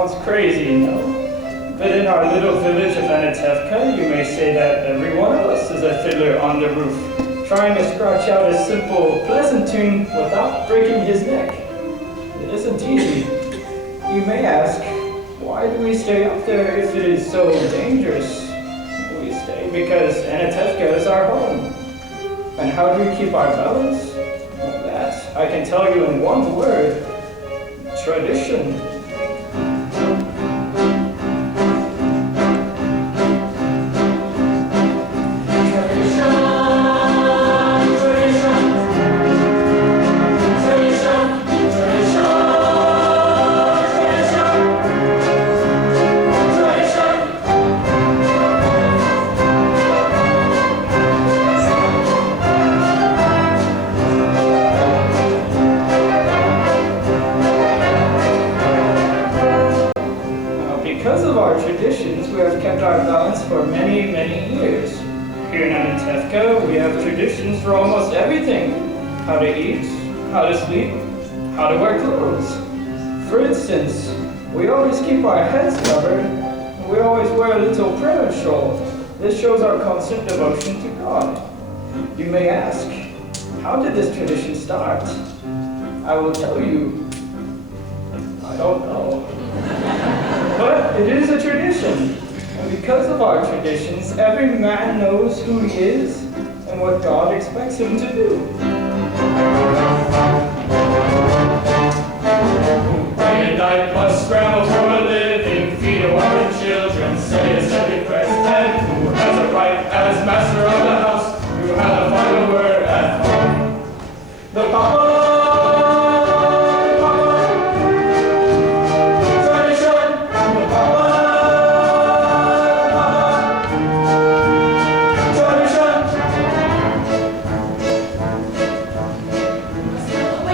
sounds crazy, no? But in our little village of Anatevka, you may say that every one of us is a fiddler on the roof, trying to scratch out a simple, pleasant tune without breaking his neck. It isn't easy. You may ask, why do we stay up there if it is so dangerous? We stay because Anatevka is our home. And how do we keep our balance? Well, that I can tell you in one word: tradition. Because of our traditions, we have kept our balance for many, many years. Here in Anatevka, we have traditions for almost everything. How to eat, how to sleep, how to wear clothes. For instance, we always keep our heads covered, and we always wear a little prayer shawl. This shows our constant devotion to God. You may ask, how did this tradition start? I will tell you, I don't know. But it is a tradition, and because of our traditions, every man knows who he is and what God expects him to do. Day and night must scramble for a living, feed a wife and children, say his heavy prayers, and who has a right as master of the house, who has a final word at home. The Papa. Still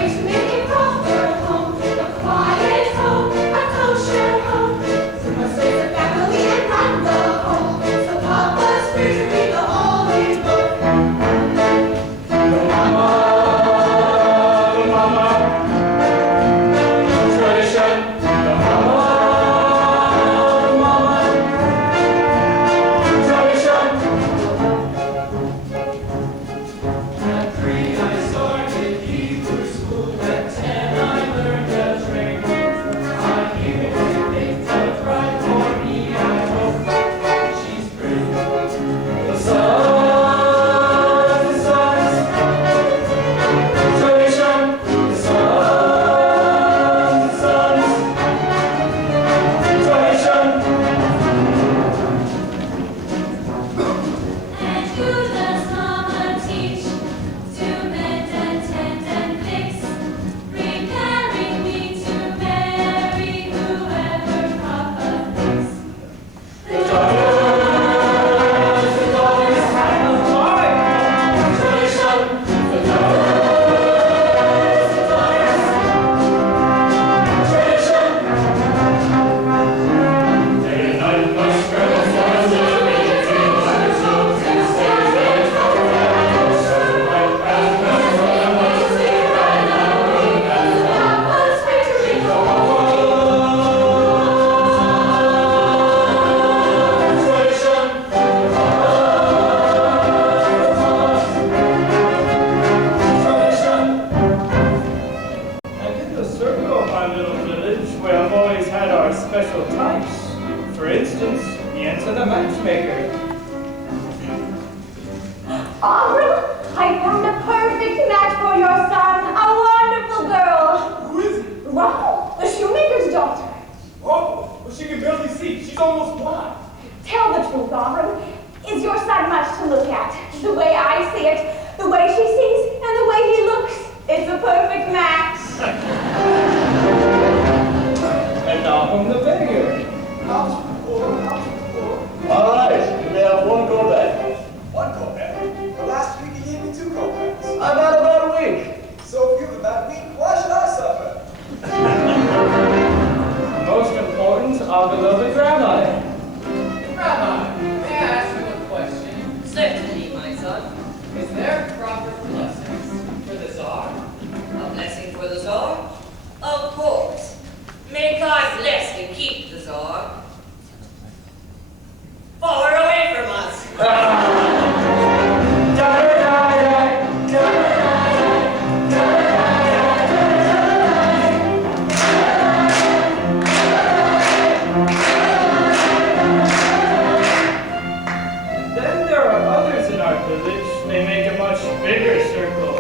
make a much bigger circle.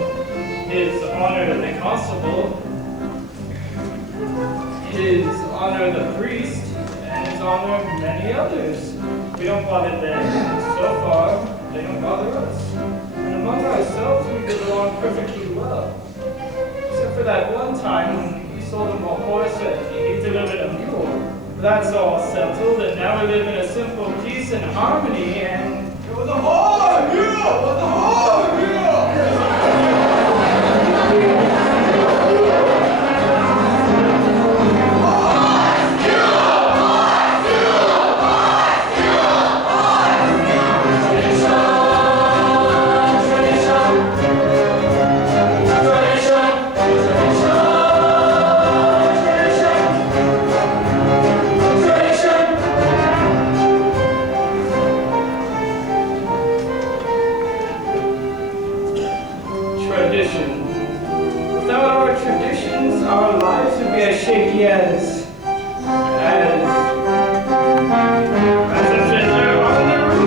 His honor the constable, his honor the priest, and his honor many others. We don't bother them. So far, they don't bother us. And among ourselves, we get along perfectly well. Except for that one time when we sold him a horse and he delivered a mule. That's all settled, and now we live in a simple peace and harmony, and... It was a hard deal! It was a hard deal! Shaky as a fiddler on the roof.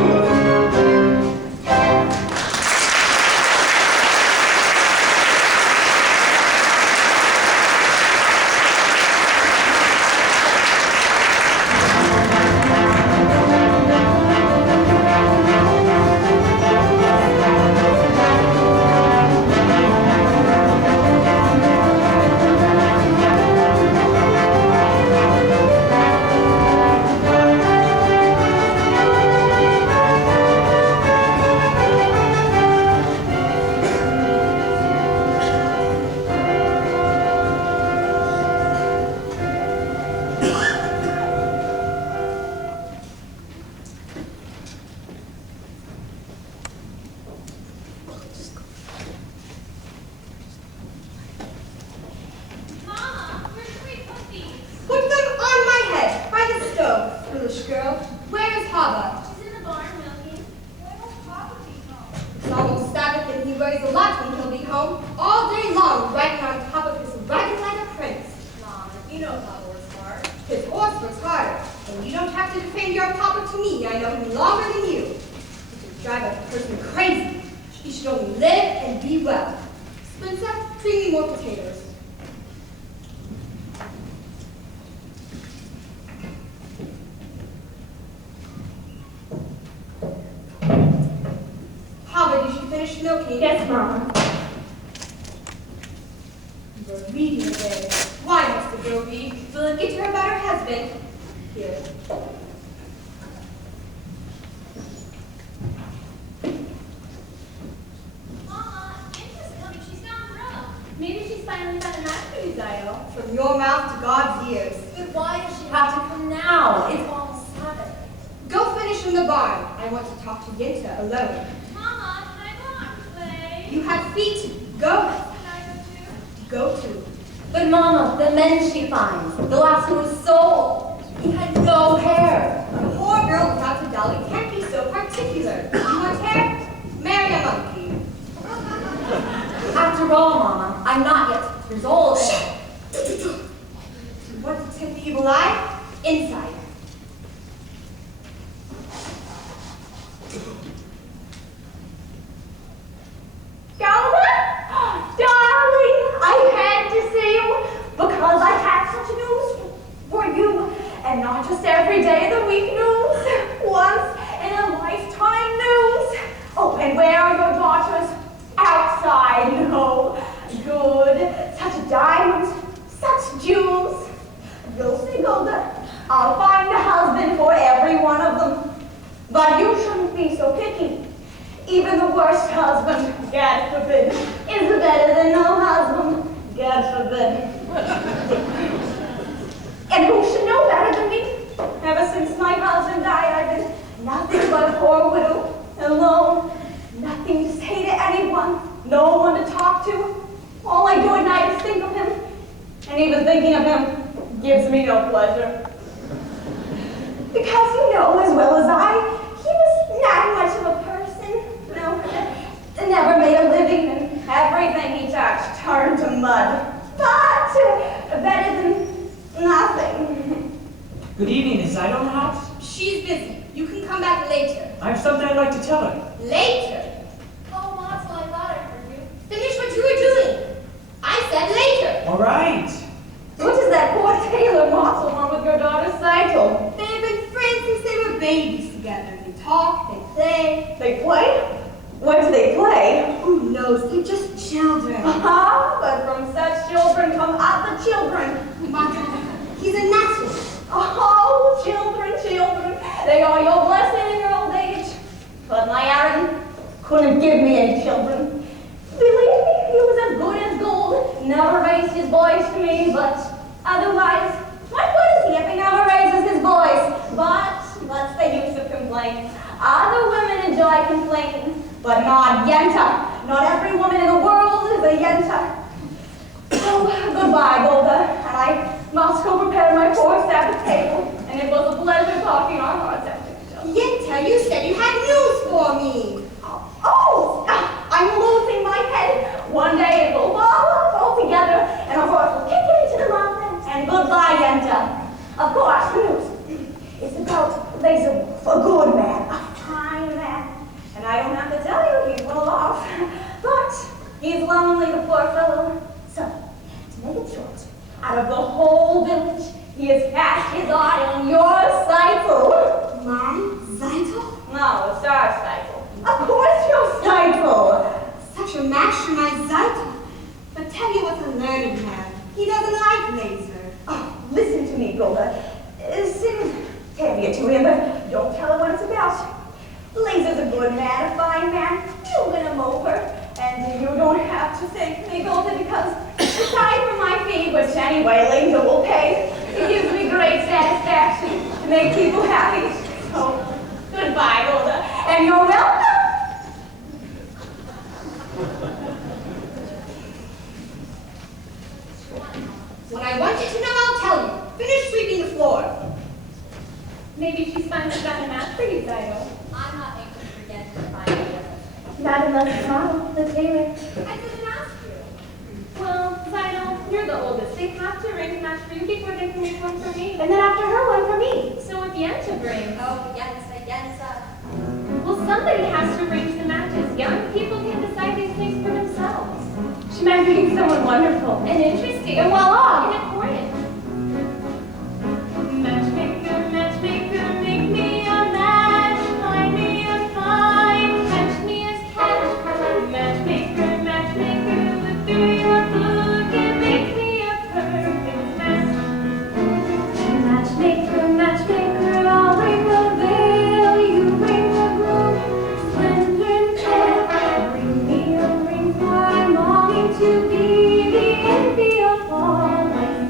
Good evening, is Ida in the house? She's busy. You can come back later. I have something I'd like to tell her. Later? Oh, Mom, those. They're just children. But from such children come other children. But he's a natural. Oh, children, children. They are your blessing in your old age. But my Aaron couldn't give me any children. Believe me, he was as good as gold. Never raised his voice to me, but otherwise, what good is he if he never raises his voice? But what's the use of complaining? Other women enjoy complaining, but not Yenta. Not every woman in the world is a Yenta. So, goodbye, Golda, and I must go prepare my poor Sabbath table, and it was a pleasure talking our hearts out to each other. Yenta, you said you had news for me. I'm losing my head. One day it will fall off altogether, and of course we'll kick it into the mountains. And goodbye, Yenta. Of course, the news. It's about Lazarus, a good man, a fine man. And I don't have to tell you, he's well off. But he's lonely, the poor fellow. So, to make it short, out of the whole village, he has cast his eye on your Seifel. My Zeitel? No, it's our Seifel. Of course your Seifel. Such a match for my Zeitel. But tell you what's a learned man. He doesn't like Laser. Oh, listen to me, Golda. Tell it to him, but don't tell him what it's about. Laser's a good man, a fine man. You win him over. And you don't have to thank me, Golda, because aside from my fee, which anyway Laser will pay, it gives me great satisfaction to make people happy. So, goodbye, Golda, and you're welcome. When I want you to know, I'll tell you. Finish sweeping the floor. Maybe she's finally got a match for you, Dido. I'm not able to forget her fine. Not unless Mom, the tailor. I didn't ask you. Well, Dido, you're the oldest. They have to arrange a match for you before they can make one for me. And then after her, one for me. So what Yenta brings. Oh, Yensa. Well, somebody has to arrange the matches. Young people can decide these things for themselves. She might bring someone wonderful and interesting and well off and important. Matchmaker, matchmaker, make me a match. Find me a find, catch me as catch. Matchmaker, matchmaker, look through your book and make me a perfect match. Matchmaker, matchmaker, I'll ring the bell, you ring the groom. Splendor and check, bring me a ring, for I'm longing to be the envy of all my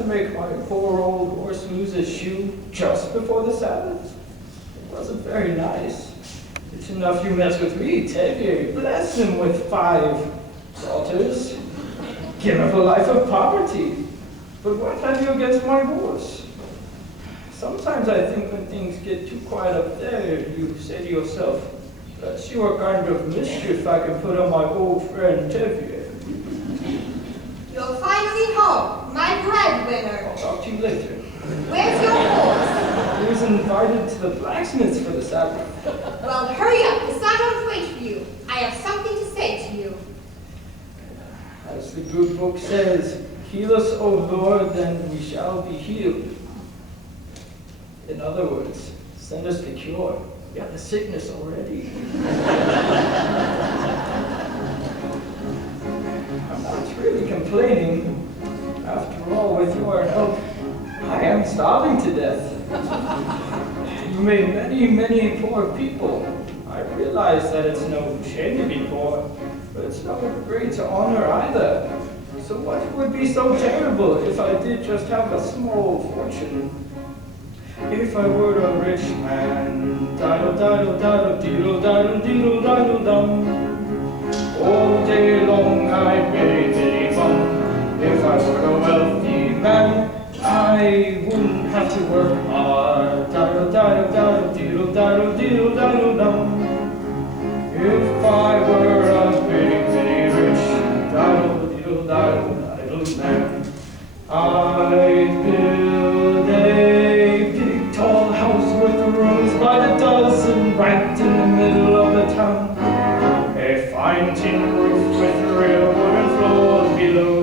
to make my poor old horse lose his shoe just before the Sabbath. It wasn't very nice. It's enough you mess with me, Tevye. Bless him with 5 daughters. Give him a life of poverty. But what have you against my horse? Sometimes I think when things get too quiet up there, you say to yourself, let's see what kind of mischief I can put on my old friend Tevye. You're finally home, my breadwinner. I'll talk to you later. Where's your horse? He was invited to the blacksmith's for the Sabbath. Well, hurry up. The sun won't wait for you. I have something to say to you. As the good book says, heal us, O Lord, then we shall be healed. In other words, send us the cure. We got the sickness already. I'm not really complaining. After all, with your help, I am starving to death. You made many, many poor people. I realize that it's no shame to be poor, but it's no great honor either. So what would be so terrible if I did just have a small fortune? If I were a rich man, diddle diddle diddle diddle diddle diddle diddle dum. All day long I'd biddy biddy bum. If I were a wealthy man, I wouldn't have to work hard. Diddle diddle diddle diddle diddle diddle diddle dum. If I were a biddy biddy rich diddle diddle diddle diddle man, I'd build a big tall house with rooms by the dozen right in the middle of the town. A fine tin roof with real wooden floors below.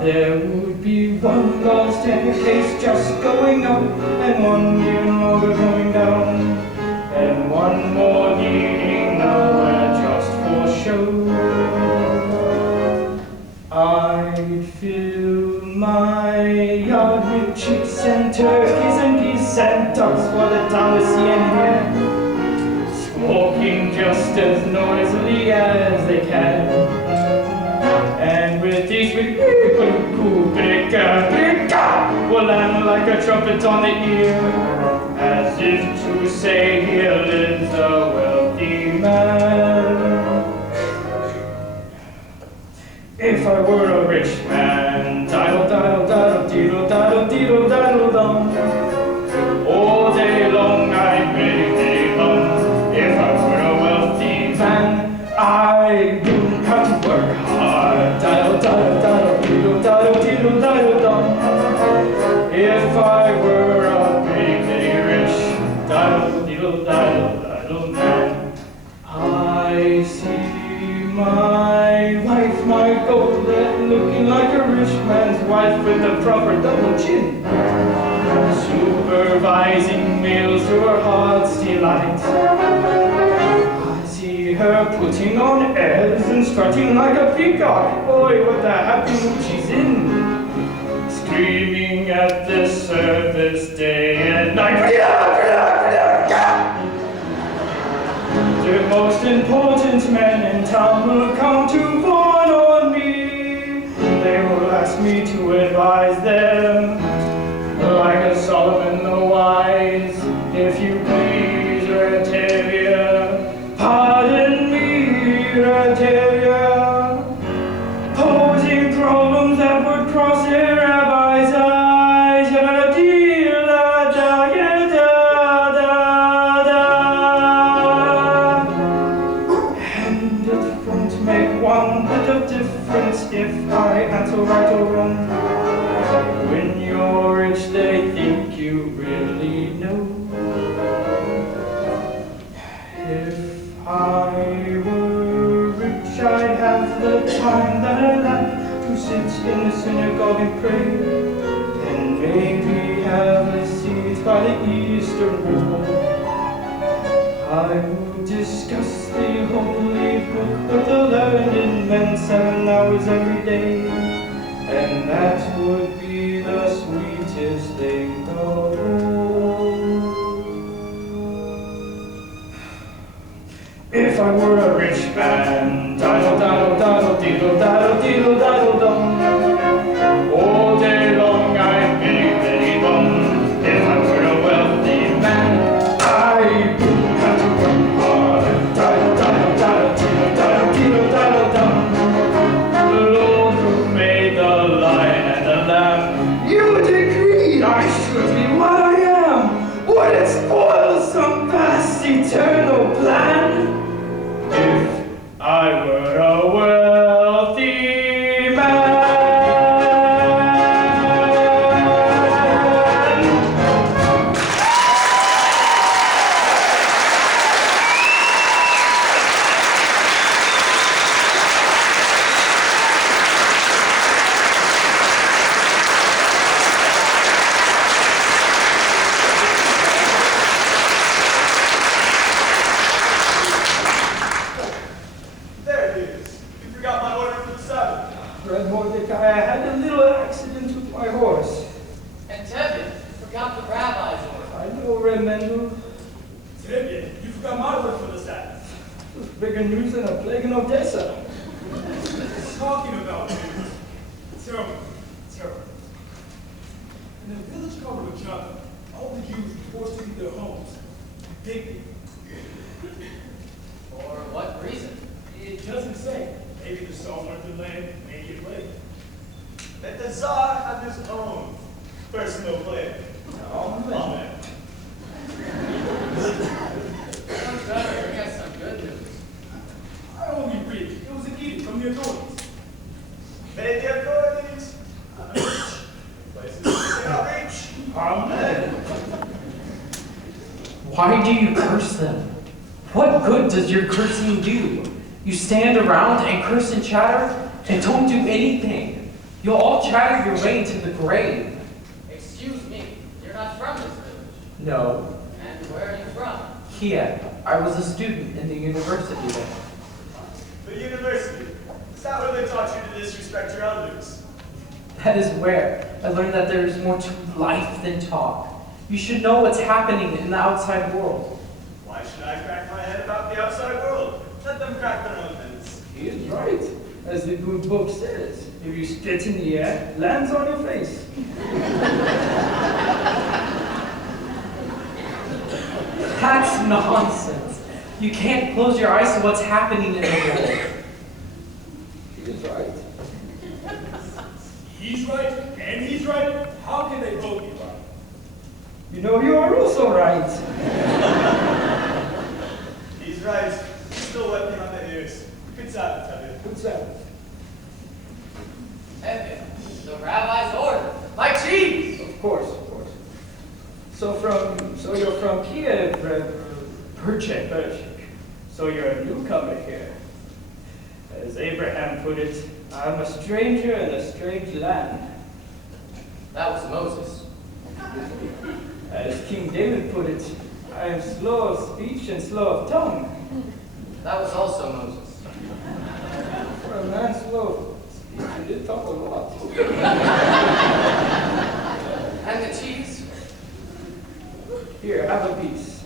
There would be one long staircase just going up, and one even longer going down, and one more leading nowhere just for show. I'd fill my yard with chicks and turkeys and geese and ducks for the town to see and hear, squawking just as noisily as they can. And with these will land like a trumpet on the ear, as if to say, here lives a wealthy man. If I were a rich man, diddle diddle diddle diddle diddle diddle diddle dum. All day long I'd biddy biddy bum. If I were a wealthy man, I wouldn't have to work hard. Diddle diddle diddle diddle diddle diddle diddle dum. If I were a biddy biddy rich diddle diddle diddle diddle man, I see my wife, my goatlet, looking like a rich man's wife with the proper double chin, supervising meals to her heart's delight. I see her putting on airs and strutting like a peacock. Boy, what a happy mood she's in, screaming at the service day and night. The most important men in town will come to fawn on me. They will ask me to advise them, like a Solomon the wise. If you please, Retavia, pardon me, Retavia, posing problems that would cross a rabbi's eyes. If I answer right or wrong, when you're rich they think you really know. If I were rich I'd have the time that I like to sit in the synagogue and pray, and maybe have a seat by the Eastern wall. I would discuss the holy book with the learned men 7 hours every day, and that would be the sweetest thing of all. If I were a rich man, diddle diddle diddle diddle diddle diddle diddle dum. All day My horse. And Tevye, forgot the rabbi's order. I know, Remendel. Tevye, you forgot my word for the Sabbath. It's bigger news than a plague in Odessa. Talking about news. Terrible, terrible. In a village covered with jungle, all the youth were forced to leave their homes. Picnic. For what reason? It doesn't say. Maybe the Tsar wanted the land make it late. Let the Tsar have his own personal plan. Amen. Sounds better. Bring us some good news. I only read it. It was an edict from the authorities. May the authorities reach places they cannot reach. Amen. Why do you curse them? What good does your cursing do? You stand around and curse and chatter and don't do anything. You'll all chatter your way to the grave. Excuse me, you're not from this village. No, And where are you from? Kiev. I was a student in the university there. The university. Is that where they taught you to disrespect your elders? That is where I learned that there is more to life than talk. You should know what's happening in the outside world. Why should I crack my head about the outside world? Let them crack their own heads. He is right. As the good book says, if you spit in the air, lands on your face. That's nonsense. You can't close your eyes to what's happening in the world. He is right. He's right, and he's right. How can they both be right? You know you are also right. He's right. He's still wet behind the ears. Good Sabbath, Tevye. Good Sabbath. Tevye, the rabbi's order. My cheese! Of course, of course. So you're from Kiev, Perchik. So you're a newcomer here. As Abraham put it, I'm a stranger in a strange land. That was Moses. As King David put it, I am slow of speech and slow of tongue. That was also Moses. For a man slow of speech, he did talk a lot. And the cheese? Here, have a piece.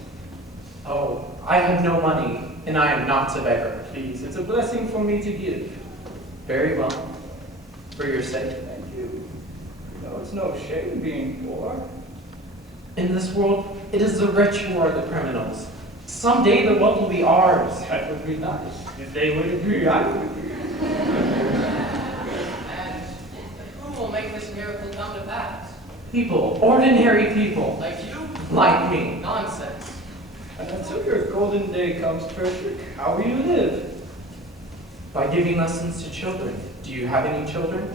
Oh, I have no money, and I am not a beggar. Please, it's a blessing for me to give. Very well. For your sake. Thank you. No, it's no shame being poor. In this world, it is the rich who are the criminals. Someday the wealth will be ours. That would be nice. If they would agree, I would agree. And who will make this miracle come to pass? People, ordinary people, Like you? like me. Nonsense. And until your golden day comes, Pershik, how will you live? By giving lessons to children. Do you have any children?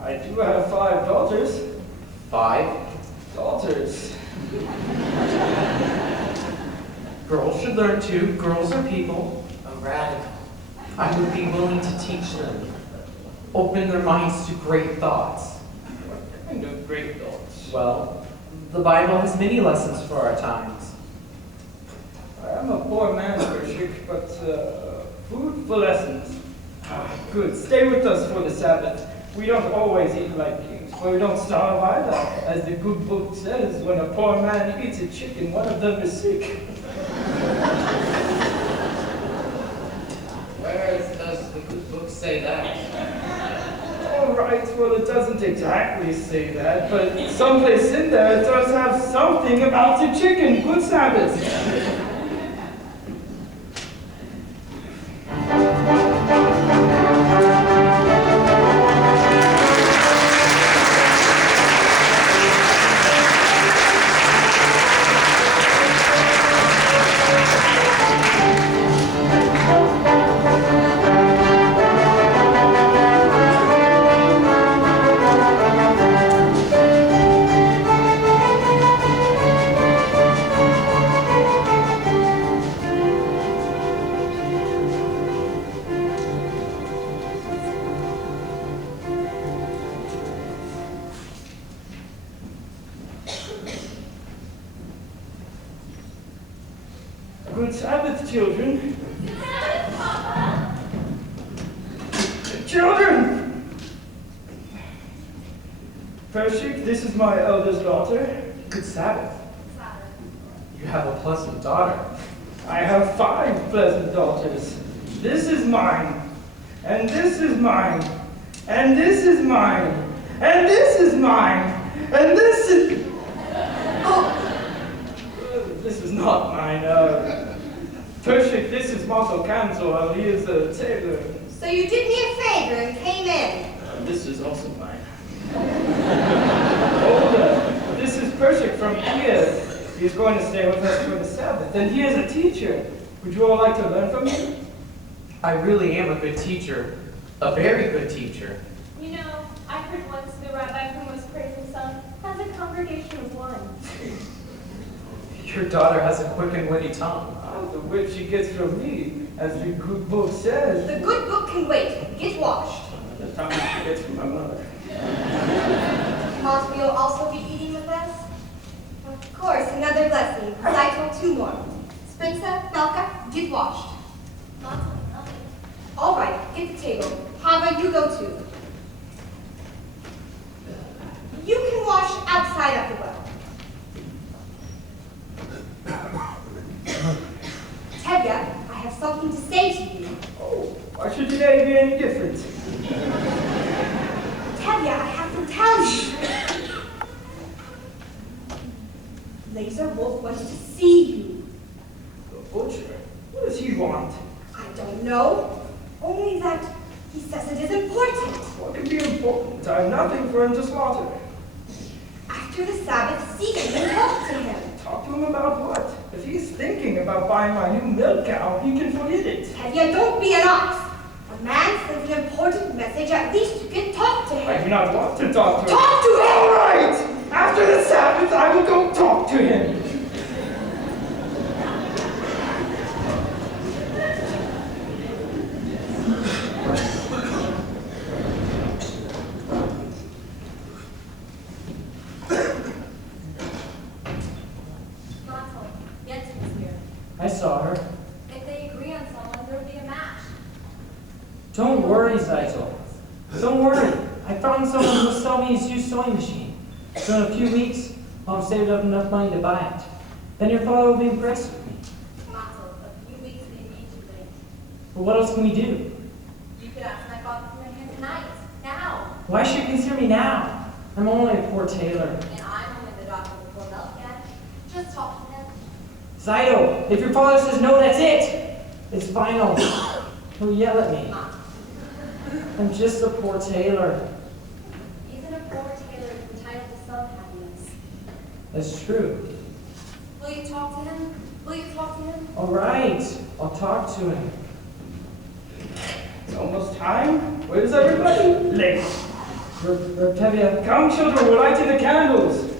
I do have 5 daughters. 5. Daughters. Girls should learn too. Girls are people. A radical. I would be willing to teach them. Open their minds to great thoughts. What kind of great thoughts? Well, the Bible has many lessons for our times. I am a poor man, Pershik, but food for lessons. Good. Stay with us for the Sabbath. We don't always eat like kings, but we don't starve either. As the good book says, when a poor man eats a chicken, one of them is sick. Where does the good book say that? All right, well, it doesn't exactly say that, but someplace in there it does have something about the chicken. Good Sabbath. Good Sabbath, children. Children! Pershik, this is my eldest daughter. Good Sabbath. You have a pleasant daughter. I have 5 pleasant daughters. This is mine, and this is mine, and this is mine, and this is mine, and this is... Oh! This is not mine. Pershik, this is Marshal Kanzo. He is a tailor. So you did me a favor and came in. This is also mine. Oh, this is Pershik from Kiev. He is going to stay with us for the Sabbath, and he is a teacher. Would you all like to learn from him? I really am a good teacher. A very good teacher. You know, I heard once the rabbi who was praised his son has a congregation of 1. Your daughter has a quick and witty tongue. Oh, the wit she gets from me, as the good book says. The good book can wait. Get washed. The tongue she gets from my mother. Mont, will you also be eating with us? Of course, another blessing. I told 2 more. Spritza, Melka, get washed. All right, get the table. Hava, you go too. You can wash outside of the well. Tevya, I have something to say to you. Oh, why should today be any different? Tevya, I have to tell you. Laser Wolf wants to see you. The butcher? What does he want? I don't know. Only that he says it is important. What can be important? I have nothing for him to slaughter. After the Sabbath, see him and talk to him. Talk to him about what? If he's thinking about buying my new milk cow, he can forget it. Tevya, don't be an ox. A man sends an important message, at least you can talk to him. I do not want to talk to him. Talk to him! All right! After the Sabbath, I will go talk to him. I saw her. If they agree on someone, there will be a match. Don't worry, Zaito. Don't worry. I found someone who will sell me his used sewing machine. So in a few weeks, I'll have saved up enough money to buy it. Then your father will be impressed with me. Mazel, a few weeks may be too late. But what else can we do? You could ask my father for him tonight, now. Why should you consider me now? I'm only a poor tailor. And I'm only the doctor before milk yet. Just talk to him. Zaito, if your father says no, that's it. It's final. He'll yell at me. I'm just a poor tailor. Even a poor tailor is entitled to some happiness. That's true. Will you talk to him? Will you talk to him? All right, I'll talk to him. It's almost time. Where is everybody? Late. Reptevia. Come, children, we're lighting the candles.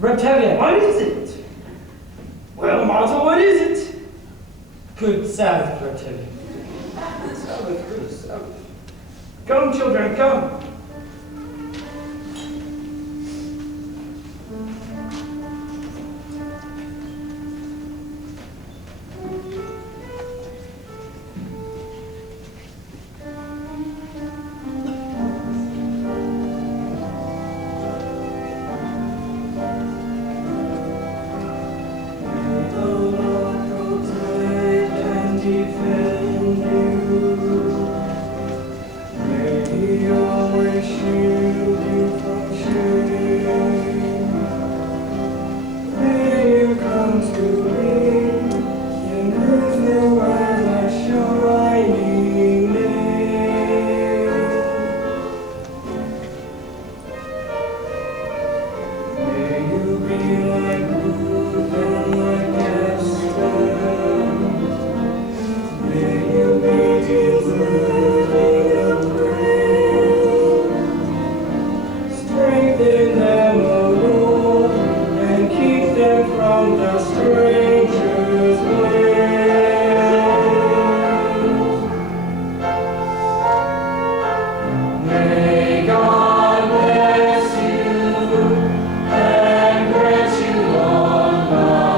Reptevia. What is it? Well, Martha, what is it? Good Sabbath, Reptevia. Sabbath, good Sabbath. Come, children, come. God bless you and grant you long life.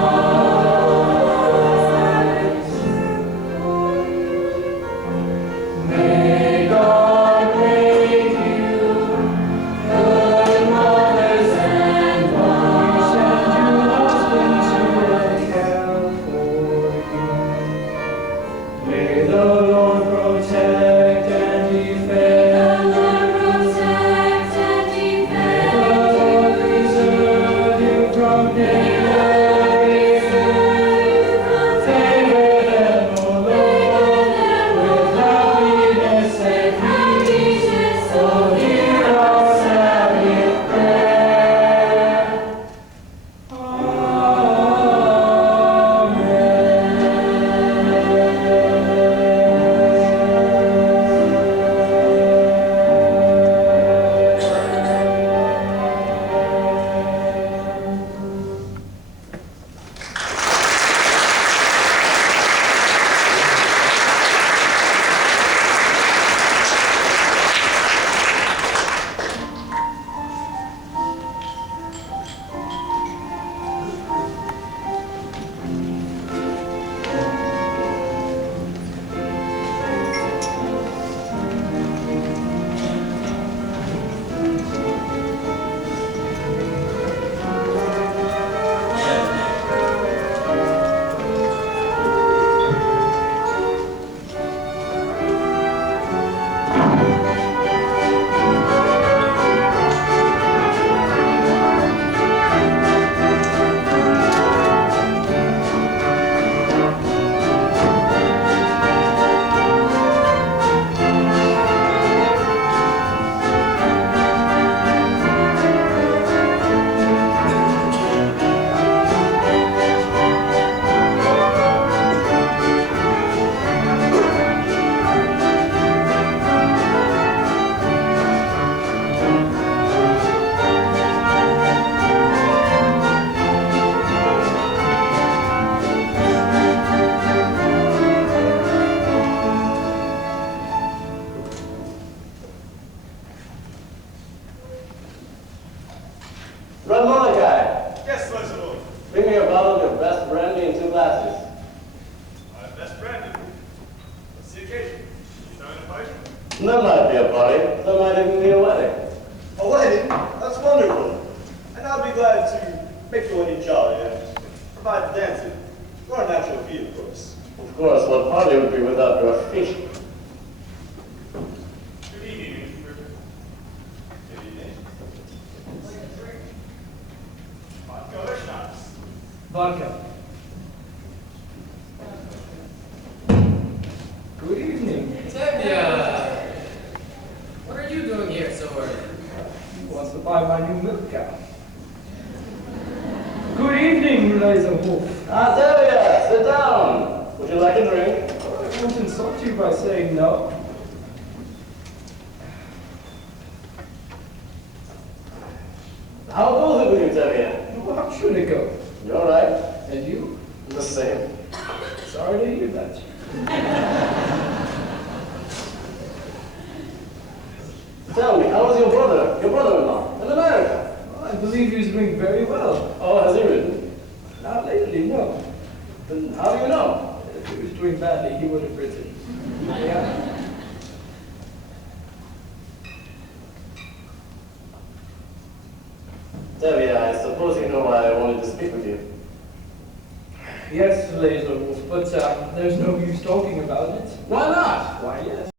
Brother Mordecai, Yes, Leslie. bring me a bottle of your best brandy and 2 glasses. My best friend. What's the occasion? You throwing a party? There might be a party. There might even be a wedding. A wedding? That's wonderful. And I'll be glad to make the wedding jolly and provide the dancing. You're a natural fee, of course. Of course, what party would be without your feet? Good evening, Mr. Griffin. Good evening. Vodka or schnapps? Vodka. Good evening. Tevya! What are you doing here so early? He wants to buy my new milk cow. Good evening, Eliza Wolf. Tevya, sit down. Would you like a drink? I won't insult you by saying no. How goes it with you, Tevya? Well, how should it go? You all right? And you? The same. Sorry to hear that. Tell me, how is your brother-in-law, in America? Well, I believe he's doing very well. Oh, has he written? Not lately, no. Then how do you know? If he was doing badly, he would have written. Yeah. Tevya, I suppose you know why I wanted to speak with you. Yes, Laser Wolf, but there's no use talking about it. Why not? Why, yes.